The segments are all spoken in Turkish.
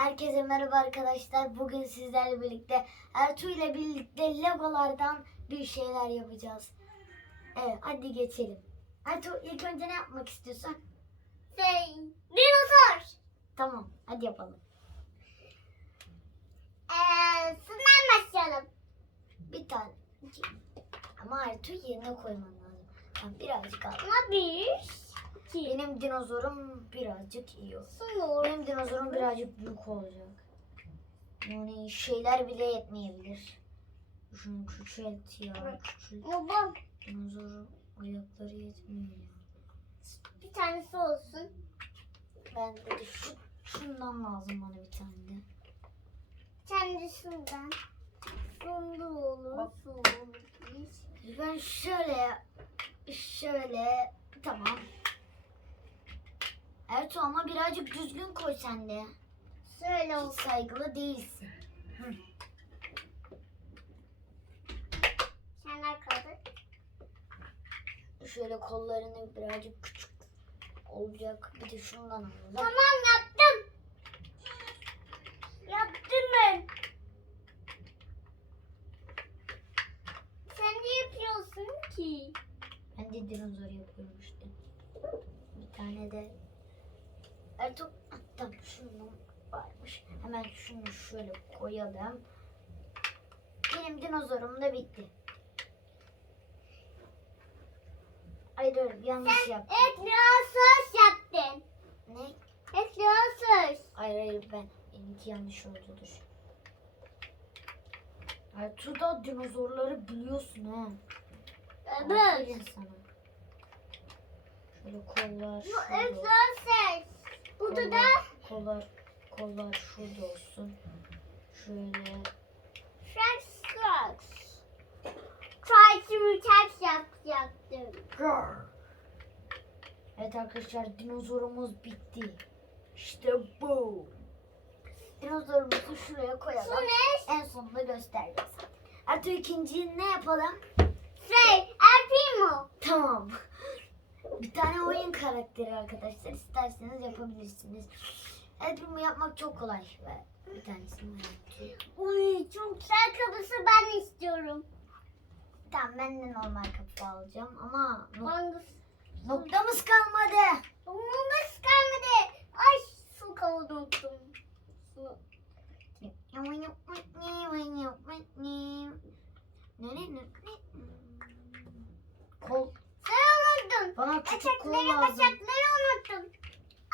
Herkese merhaba arkadaşlar. Bugün sizlerle birlikte Ertuğ ile birlikte Legolardan bir şeyler yapacağız. Evet hadi geçelim. Ertuğ ilk önce ne yapmak istiyorsun? Şey, dinozor. Tamam hadi yapalım. Ee, şundan başlayalım. Bir tane. iki. Ama Ertuğ yerine koyman lazım. Tamam, birazcık al. Ama bir, iki, Benim dinozorum birazcık iyi sunur. Benim dinozorum birazcık büyük olacak. Yani şeyler bile yetmeyebilir. Şunu küçült ya. Küçült. Babam Dinozorun ayakları yetmiyor ya. bir tanesi olsun. Ben de şu, şundan lazım bana bir tane de. Kendisinden. Sundu olur, su olur. Ben şöyle şöyle tamam. Ertuğ ama birazcık düzgün koy sen de. Şöyle Hiç olsun. saygılı değilsin. Kenara kaldı. Şöyle kollarını birazcık küçük olacak. Bir de şundan alalım. Tamam yaptım. Yaptım ben. Sen ne yapıyorsun ki? Ben de dinozor yapıyorum işte. Bir tane de Ertuğ ah, tamam şunun varmış. Hemen şunu şöyle koyalım. Benim dinozorum da bitti. Ay dur yanlış yaptım. Ekliyorsunuz yaptın. Ne? Ekliyorsunuz. Hayır hayır ben. Benimki yanlış oldu dur. Ertuğ da dinozorları biliyorsun ha. Evet. Aferin sana. Şöyle kollar Bu egzersiz. Burada da kollar, kollar şurada olsun. Şöyle French. Try to retouch yapacaktım. Evet arkadaşlar dinozorumuz bitti. İşte bu. Dinozorumuzu şuraya koyalım. Ne? En sonunda göstereceğiz. Artık ikinciyi ne yapalım? Şey, El Primo. Tamam. Bir tane oyun karakteri arkadaşlar. İsterseniz yapabilirsiniz. Evet bunu yapmak çok kolay. Ve bir tanesini yaptım. Uy, çok güzel kapısı ben istiyorum. Tamam ben de normal kapı alacağım ama no- Ben de noktamız kalmadı. Umumuz kalmadı. Ay, su kavurdu unuttum. Su. Kol. Sen unuttun. Bana küçük kol Bacakları, lazım. bacakları unuttum.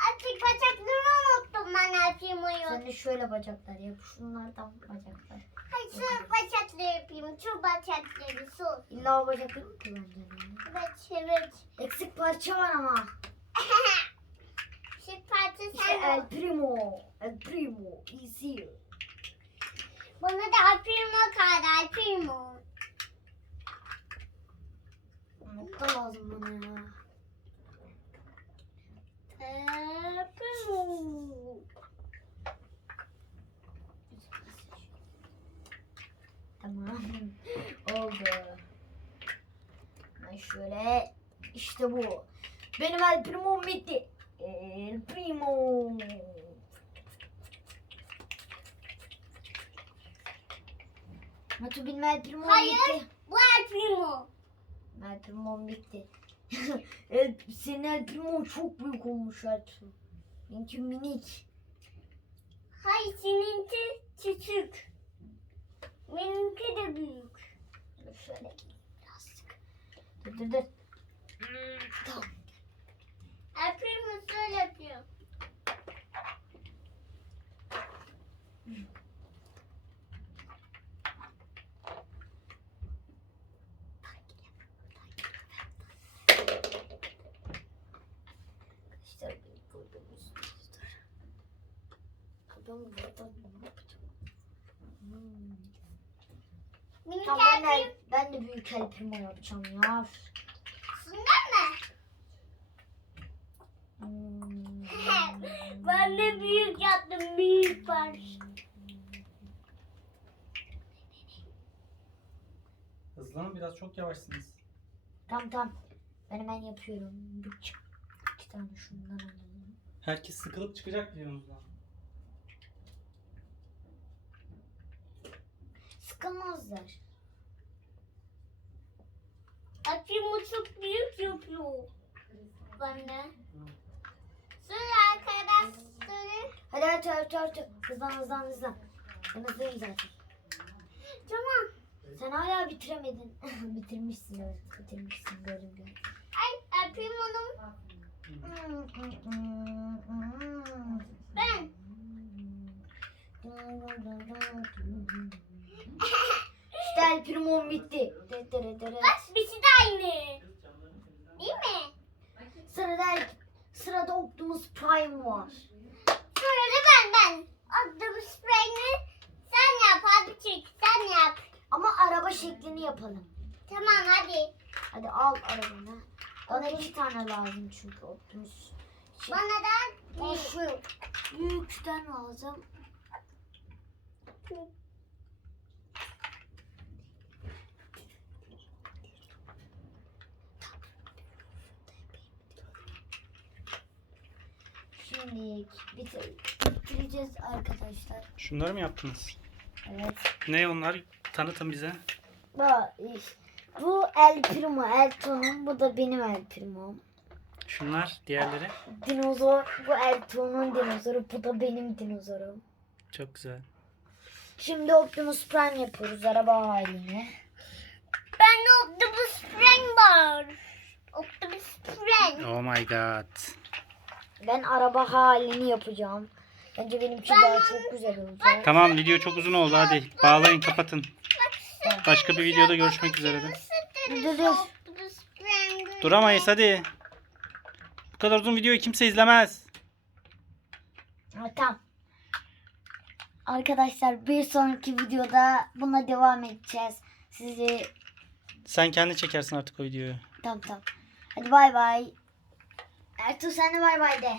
Artık bacakları unuttum ben El Primo'yu. Sen de şöyle bacaklar yap. Şunlardan bacaklar. Hayır, şu bacakları yapayım. Şu bacakları, su. İlla o bacakları mı kullanacaksın? Evet, evet. Eksik parça var ama. Şu parça İşte sen El ol. Primo. El Primo. Easy. Bana da El Primo kaldı, El Primo. Nokta lazım bana ya. El Primo. Tamam. Oldu. Ben şöyle işte bu. Benim El Primo bitti. El Primo. Matu benim El Primo Hayır. bitti. Bu El Primo. El Primo bitti. el, senin El Primo çok büyük olmuş Ertuğ. Benimki minik. Hayır, seninki küçük. Benimki şöyle birazcık. Dur dur dur. Hmm, Tamam. Primo şöyle yapıyor. Arkadaşlar burada üstümüzdür. Adam Tamam ben de, ben de büyük el primo yapacağım ya. Bundan mı? Hmm. ben de büyük yaptım. Büyük var. Hızlanın biraz çok yavaşsınız. Tamam tamam. Ben hemen yapıyorum. Bir, iki tane şundan alalım. Herkes sıkılıp çıkacak videomuzdan. Sıkılmazlar. Açımı çok büyük yapıyor. Bana. Sonra arkadaşları. Hadi hadi hadi hadi. Hızlan hızlan hızlan. Ben hızlıyım zaten. Tamam. Sen hala bitiremedin. Bitirmişsin evet. Bitirmişsin gördüm gördüm. Ay yapayım onu. Ben. İşte El Primo'm bitti. Bak Prime var. Sonra ben ben. Adamı spreyini sen yap hadi çık sen yap. Ama araba şeklini yapalım. Tamam hadi. Hadi al arabanı. Bana iki tane lazım çünkü Optimus. Şey, Bana da bir. şu büyükten lazım. Şimdi bitir, bitireceğiz arkadaşlar. Şunları mı yaptınız? Evet. Ne onlar? Tanıtın bize. Bu El Primo, Elton'un. Bu da benim El Primo'm. Şunlar diğerleri. Dinozor, bu Elton'un dinozoru. Bu da benim dinozorum. Çok güzel. Şimdi Optimus Prime yapıyoruz araba halini. Ben Optimus Prime var. Optimus Prime. Oh my god. Ben araba halini yapacağım. Bence benimki daha çok güzel olacak. Tamam video çok uzun oldu hadi. Bağlayın kapatın. Başka bir videoda görüşmek üzere de. Dur dur. Duramayız hadi. Bu kadar uzun videoyu kimse izlemez. Ha, tamam. Arkadaşlar bir sonraki videoda buna devam edeceğiz. Sizi Sen kendi çekersin artık o videoyu. tamam tamam. Hadi bay bay. Ertuğ sen de bay bay de.